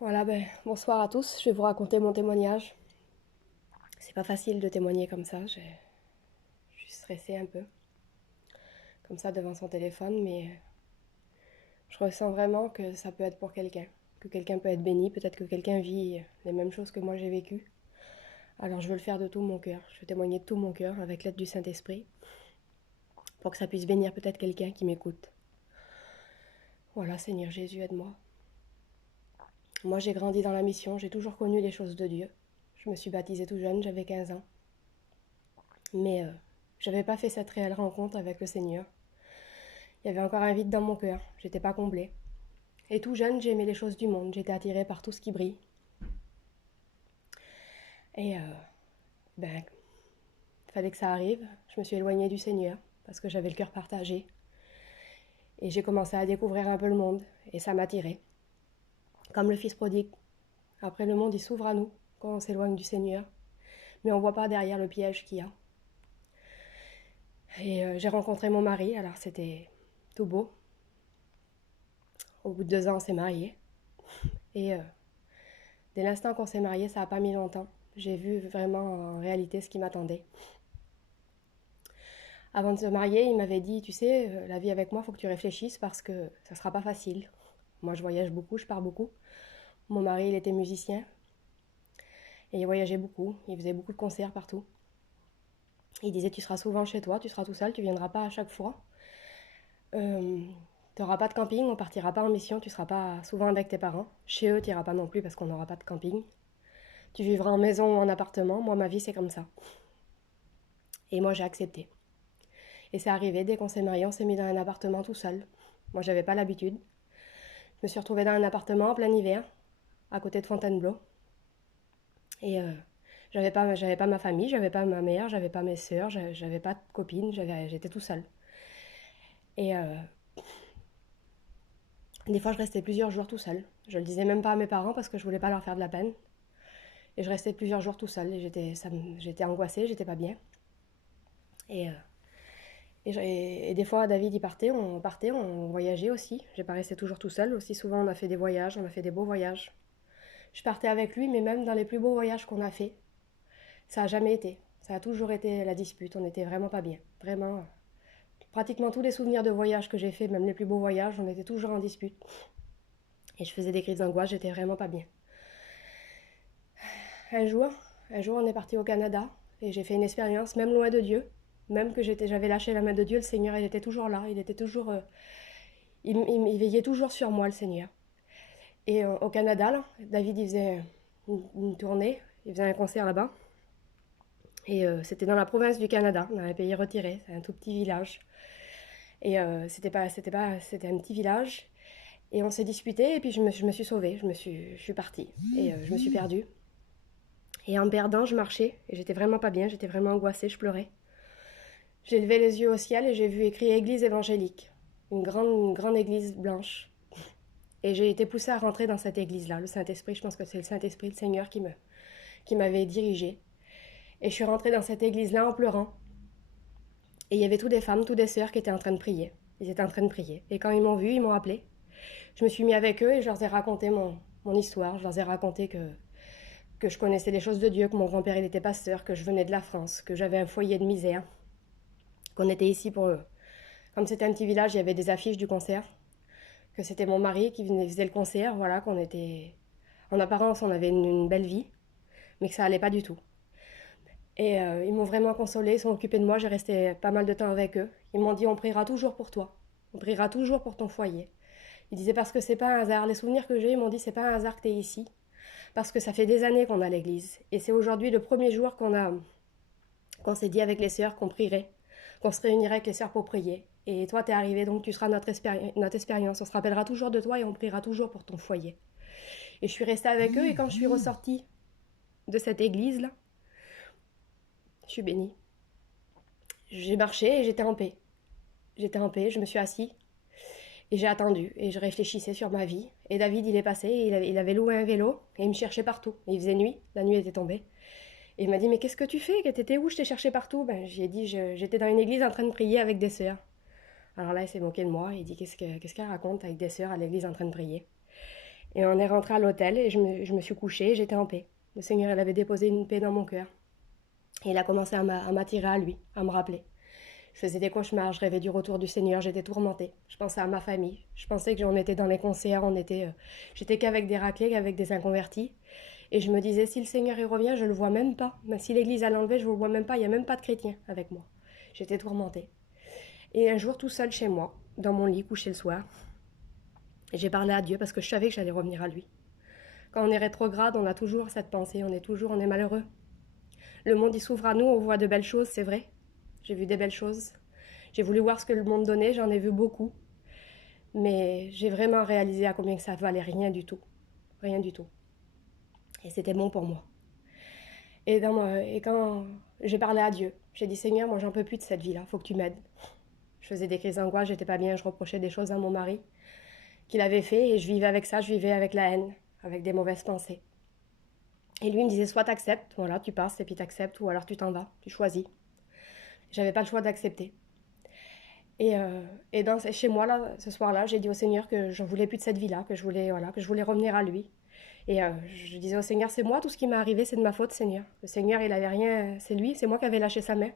Voilà, bonsoir à tous. Je vais vous raconter mon témoignage. C'est pas facile de témoigner comme ça. Je suis stressée un peu, comme ça devant son téléphone, mais je ressens vraiment que ça peut être pour quelqu'un, que quelqu'un peut être béni, peut-être que quelqu'un vit les mêmes choses que moi j'ai vécues. Alors je veux le faire de tout mon cœur. Je veux témoigner de tout mon cœur avec l'aide du Saint-Esprit, pour que ça puisse bénir peut-être quelqu'un qui m'écoute. Voilà, Seigneur Jésus, aide-moi. Moi, j'ai grandi dans la mission, j'ai toujours connu les choses de Dieu. Je me suis baptisée tout jeune, j'avais 15 ans. Mais j'avais pas fait cette réelle rencontre avec le Seigneur. Il y avait encore un vide dans mon cœur, j'étais pas comblée. Et tout jeune, j'aimais les choses du monde, j'étais attirée par tout ce qui brille. Et ben, il fallait que ça arrive. Je me suis éloignée du Seigneur parce que j'avais le cœur partagé. Et j'ai commencé à découvrir un peu le monde et ça m'attirait. Comme le fils prodigue. Après, le monde, il s'ouvre à nous quand on s'éloigne du Seigneur. Mais on voit pas derrière le piège qu'il y a. Et j'ai rencontré mon mari, alors c'était tout beau. Au bout de 2 ans, on s'est mariés. Et dès l'instant qu'on s'est mariés, ça n'a pas mis longtemps. J'ai vu vraiment en réalité ce qui m'attendait. Avant de se marier, il m'avait dit, tu sais, la vie avec moi, il faut que tu réfléchisses parce que ça sera pas facile. Moi, je voyage beaucoup, je pars beaucoup. Mon mari, il était musicien et il voyageait beaucoup. Il faisait beaucoup de concerts partout. Il disait, tu seras souvent chez toi, tu seras tout seul, tu viendras pas à chaque fois. Euh, tu n'auras pas de camping, on partira pas en mission, tu seras pas souvent avec tes parents. Chez eux, tu n'iras pas non plus parce qu'on n'aura pas de camping. Tu vivras en maison ou en appartement. Moi, ma vie, c'est comme ça. Et moi, j'ai accepté. Et c'est arrivé, dès qu'on s'est mariés, on s'est mis dans un appartement tout seul. Moi, j'avais pas l'habitude. Je me suis retrouvée dans un appartement en plein hiver, à côté de Fontainebleau. Et j'avais pas ma famille, j'avais pas ma mère, j'avais pas mes sœurs, j'avais pas de copine, j'étais tout seul. Et des fois, je restais plusieurs jours tout seul. Je le disais même pas à mes parents parce que je voulais pas leur faire de la peine. Et je restais plusieurs jours tout seul. Et j'étais angoissée, j'étais pas bien. Et, euh, et des fois, David, il partait, on voyageait aussi. J'ai pas resté toujours tout seul. Aussi souvent, on a fait des voyages, on a fait des beaux voyages. Je partais avec lui, mais même dans les plus beaux voyages qu'on a fait, ça a jamais été. Ça a toujours été la dispute. On était vraiment pas bien. Vraiment. Pratiquement tous les souvenirs de voyages que j'ai fait, même les plus beaux voyages, on était toujours en dispute. Et je faisais des crises d'angoisse, j'étais vraiment pas bien. Un jour, un jour, on est parti au Canada et j'ai fait une expérience, même loin de Dieu, même que j'avais lâché la main de Dieu, le Seigneur, il était toujours là, il était toujours, il veillait toujours sur moi, le Seigneur. Et au Canada, là, David, il faisait une tournée, il faisait un concert là-bas. Et c'était dans la province du Canada, dans un pays retiré, c'est un tout petit village. Et c'était un petit village. Et on s'est disputé, et puis je me suis sauvée, je suis partie. Et je me suis perdue. Et en me perdant, je marchais, et j'étais vraiment pas bien, j'étais vraiment angoissée, je pleurais. J'ai levé les yeux au ciel et j'ai vu écrit Église évangélique, une grande église blanche. Et j'ai été poussée à rentrer dans cette église-là. Le Saint-Esprit, je pense que c'est le Saint-Esprit, le Seigneur qui m'avait dirigée. Et je suis rentrée dans cette église-là en pleurant. Et il y avait toutes des femmes, toutes des sœurs qui étaient en train de prier. Ils étaient en train de prier. Et quand ils m'ont vu, ils m'ont appelé. Je me suis mis avec eux et je leur ai raconté mon histoire. Je leur ai raconté que je connaissais les choses de Dieu, que mon grand-père il était pasteur, que je venais de la France, que j'avais un foyer de misère, qu'on était ici pour eux. Comme c'était un petit village, il y avait des affiches du concert, que c'était mon mari qui venait faisait le concert, voilà, qu'on était... En apparence, on avait une belle vie, mais que ça allait pas du tout. Et ils m'ont vraiment consolée, ils sont occupés de moi, j'ai resté pas mal de temps avec eux. Ils m'ont dit on priera toujours pour toi, on priera toujours pour ton foyer. Ils disaient parce que c'est pas un hasard, les souvenirs que j'ai, ils m'ont dit c'est pas un hasard que t'es ici, parce que ça fait des années qu'on a l'église. Et c'est aujourd'hui le premier jour qu'on s'est dit avec les sœurs qu'on prierait, qu'on se réunirait avec les sœurs pour prier. Et toi, t'es arrivé, donc tu seras notre expérience. On se rappellera toujours de toi et on priera toujours pour ton foyer. Et je suis restée avec eux et quand je suis ressortie de cette église-là, je suis bénie. J'ai marché et j'étais en paix. J'étais en paix, je me suis assise et j'ai attendu et je réfléchissais sur ma vie. Et David, il est passé, il avait loué un vélo et il me cherchait partout. Il faisait nuit, la nuit était tombée. Et il m'a dit, mais qu'est-ce que tu fais? T'étais où? Je t'ai cherché partout. Ben, j'ai dit, j'étais dans une église en train de prier avec des sœurs. Alors là, il s'est moqué de moi. Il dit, qu'est-ce qu'elle raconte avec des sœurs à l'église en train de prier? Et on est rentré à l'hôtel et je me suis couchée et j'étais en paix. Le Seigneur, il avait déposé une paix dans mon cœur. Et il a commencé à m'attirer à lui, à me rappeler. Je faisais des cauchemars, je rêvais du retour du Seigneur, j'étais tourmentée. Je pensais à ma famille, je pensais que j'en étais dans les concerts, j'étais qu'avec des raclés, qu'avec des inconvertis. Et je me disais, si le Seigneur y revient, je le vois même pas. Mais si l'Église a l'enlevé, je le vois même pas, il n'y a même pas de chrétien avec moi. J'étais tourmentée. Et un jour, tout seul chez moi, dans mon lit, couché le soir, j'ai parlé à Dieu parce que je savais que j'allais revenir à lui. Quand on est rétrograde, on a toujours cette pensée, on est malheureux. Le monde il s'ouvre à nous, on voit de belles choses, c'est vrai. J'ai vu des belles choses. J'ai voulu voir ce que le monde donnait, j'en ai vu beaucoup. Mais j'ai vraiment réalisé à combien que ça valait rien du tout. Rien du tout. Et c'était bon pour moi. Et quand j'ai parlé à Dieu, j'ai dit Seigneur, moi j'en peux plus de cette vie-là, faut que tu m'aides. Je faisais des crises d'angoisse, j'étais pas bien, je reprochais des choses à mon mari qu'il avait fait et je vivais avec ça, je vivais avec la haine, avec des mauvaises pensées. Et lui me disait soit t'acceptes, voilà, tu passes et puis t'acceptes, ou alors tu t'en vas, tu choisis. J'avais pas le choix d'accepter. Et, euh, chez moi, là, ce soir-là, j'ai dit au Seigneur que j'en voulais plus de cette vie-là, que je voulais revenir à lui. Je disais au Seigneur, c'est moi, tout ce qui m'est arrivé, c'est de ma faute, Seigneur. Le Seigneur, il avait rien, c'est lui, c'est moi qui avais lâché sa main.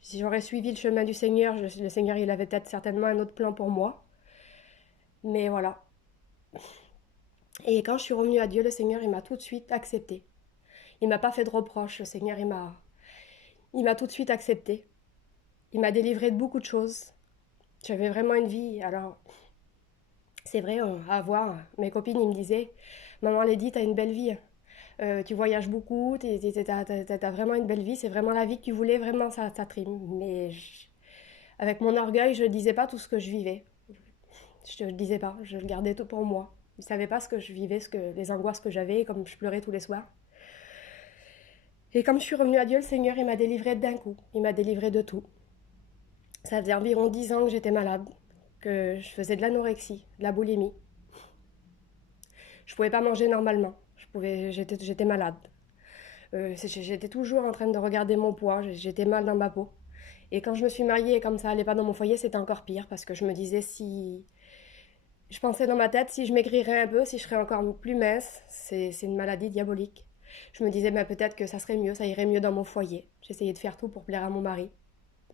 Si j'aurais suivi le chemin du Seigneur, le Seigneur, il avait peut-être certainement un autre plan pour moi. Mais voilà. Et quand je suis revenue à Dieu, le Seigneur, il m'a tout de suite accepté. Il m'a pas fait de reproches, le Seigneur, il m'a tout de suite accepté. Il m'a délivré de beaucoup de choses. J'avais vraiment une vie. Alors, c'est vrai, à voir. Mes copines, ils me disaient, Maman Lady, t'as une belle vie. Tu voyages beaucoup, t'as vraiment une belle vie. C'est vraiment la vie que tu voulais, vraiment, ça trime. Avec mon orgueil, je ne disais pas tout ce que je vivais. Je ne le disais pas, je le gardais tout pour moi. Ils ne savaient pas ce que je vivais, les angoisses que j'avais, comme je pleurais tous les soirs. Et comme je suis revenue à Dieu, le Seigneur, il m'a délivrée d'un coup. Il m'a délivrée de tout. Ça faisait environ 10 ans que j'étais malade, que je faisais de l'anorexie, de la boulimie. Je pouvais pas manger normalement. J'étais malade. J'étais toujours en train de regarder mon poids. J'étais mal dans ma peau. Et quand je me suis mariée et comme ça allait pas dans mon foyer, c'était encore pire parce que je me disais si je pensais dans ma tête si je maigrirais un peu, si je serais encore plus mince, c'est une maladie diabolique. Je me disais ben, peut-être que ça serait mieux, ça irait mieux dans mon foyer. J'essayais de faire tout pour plaire à mon mari,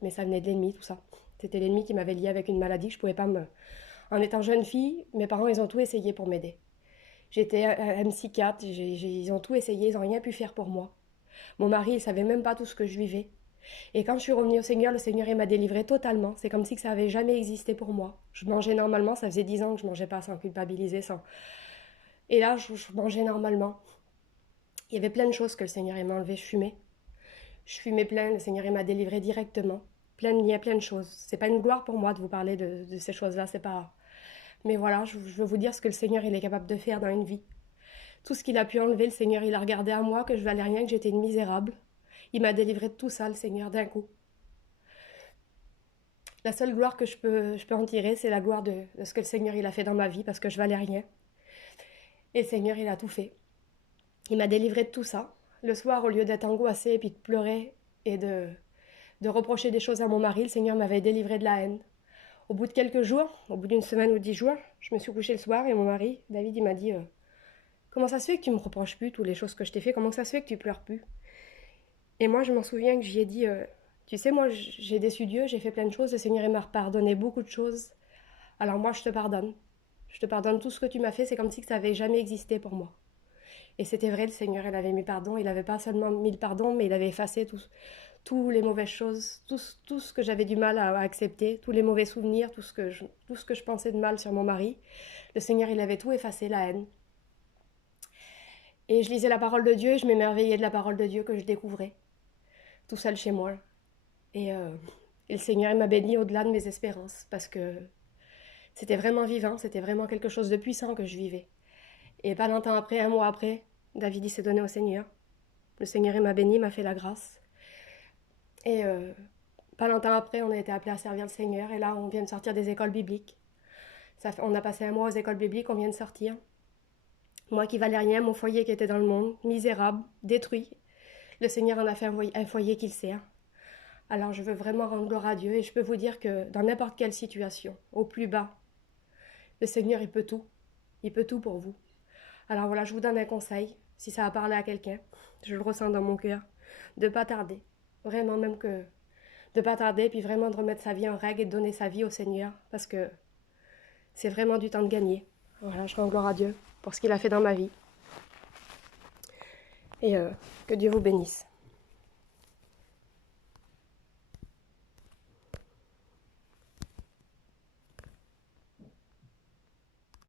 mais ça venait de l'ennemi tout ça. C'était l'ennemi qui m'avait lié avec une maladie, je pouvais pas me. En étant jeune fille, mes parents ils ont tout essayé pour m'aider. J'étais un psychiatre, ils ont tout essayé, ils n'ont rien pu faire pour moi. Mon mari, il savait même pas tout ce que je vivais. Et quand je suis revenue au Seigneur, le Seigneur, il m'a délivrée totalement. C'est comme si ça avait jamais existé pour moi. Je mangeais normalement, ça faisait 10 ans que je mangeais pas sans culpabiliser, sans. Et là, je mangeais normalement. Il y avait plein de choses que le Seigneur il m'a enlevé. Je fumais. Je fumais plein, le Seigneur il m'a délivré directement. Il y a plein de choses. C'est pas une gloire pour moi de vous parler de ces choses-là, c'est pas. Mais voilà, je veux vous dire ce que le Seigneur il est capable de faire dans une vie. Tout ce qu'il a pu enlever, le Seigneur il a regardé à moi, que je valais rien, que j'étais une misérable. Il m'a délivré de tout ça, le Seigneur, d'un coup. La seule gloire que je peux en tirer, c'est la gloire de ce que le Seigneur il a fait dans ma vie, parce que je valais rien. Et le Seigneur il a tout fait. Il m'a délivré de tout ça. Le soir, au lieu d'être angoissée et puis de pleurer et de reprocher des choses à mon mari, le Seigneur m'avait délivré de la haine. Au bout de quelques jours, au bout d'une semaine ou 10 jours, je me suis couchée le soir et mon mari, David, il m'a dit comment ça se fait que tu me reproches plus toutes les choses que je t'ai fait? Comment ça se fait que tu pleures plus? Et moi, je m'en souviens que j'y ai dit tu sais, moi, j'ai déçu Dieu, j'ai fait plein de choses, le Seigneur il m'a pardonné beaucoup de choses. Alors moi, je te pardonne. Je te pardonne tout ce que tu m'as fait, c'est comme si ça n'avait jamais existé pour moi. Et c'était vrai, le Seigneur, il avait mis pardon. Il n'avait pas seulement mis le pardon, mais il avait effacé tous les mauvaises choses, tout ce que j'avais du mal à accepter, tous les mauvais souvenirs, tout ce que je pensais de mal sur mon mari. Le Seigneur, il avait tout effacé, la haine. Et je lisais la parole de Dieu et je m'émerveillais de la parole de Dieu que je découvrais, tout seul chez moi. Et, euh, et le Seigneur, il m'a béni au-delà de mes espérances, parce que c'était vraiment vivant, c'était vraiment quelque chose de puissant que je vivais. Et pas longtemps après, un mois après, David, il s'est donné au Seigneur. Le Seigneur, il m'a béni, m'a fait la grâce. Et pas longtemps après, on a été appelés à servir le Seigneur. Et là, on vient de sortir des écoles bibliques. On a passé un mois aux écoles bibliques, on vient de sortir. Moi qui valais rien, mon foyer qui était dans le monde, misérable, détruit. Le Seigneur en a fait un foyer qu'il sert. Alors je veux vraiment rendre gloire à Dieu et je peux vous dire que dans n'importe quelle situation, au plus bas, le Seigneur, il peut tout. Il peut tout pour vous. Alors voilà, je vous donne un conseil, si ça a parlé à quelqu'un, je le ressens dans mon cœur, de pas tarder. Vraiment, même que de pas tarder, puis vraiment de remettre sa vie en règle et de donner sa vie au Seigneur, parce que c'est vraiment du temps de gagner. Voilà, je rends gloire à Dieu pour ce qu'il a fait dans ma vie. Et que Dieu vous bénisse.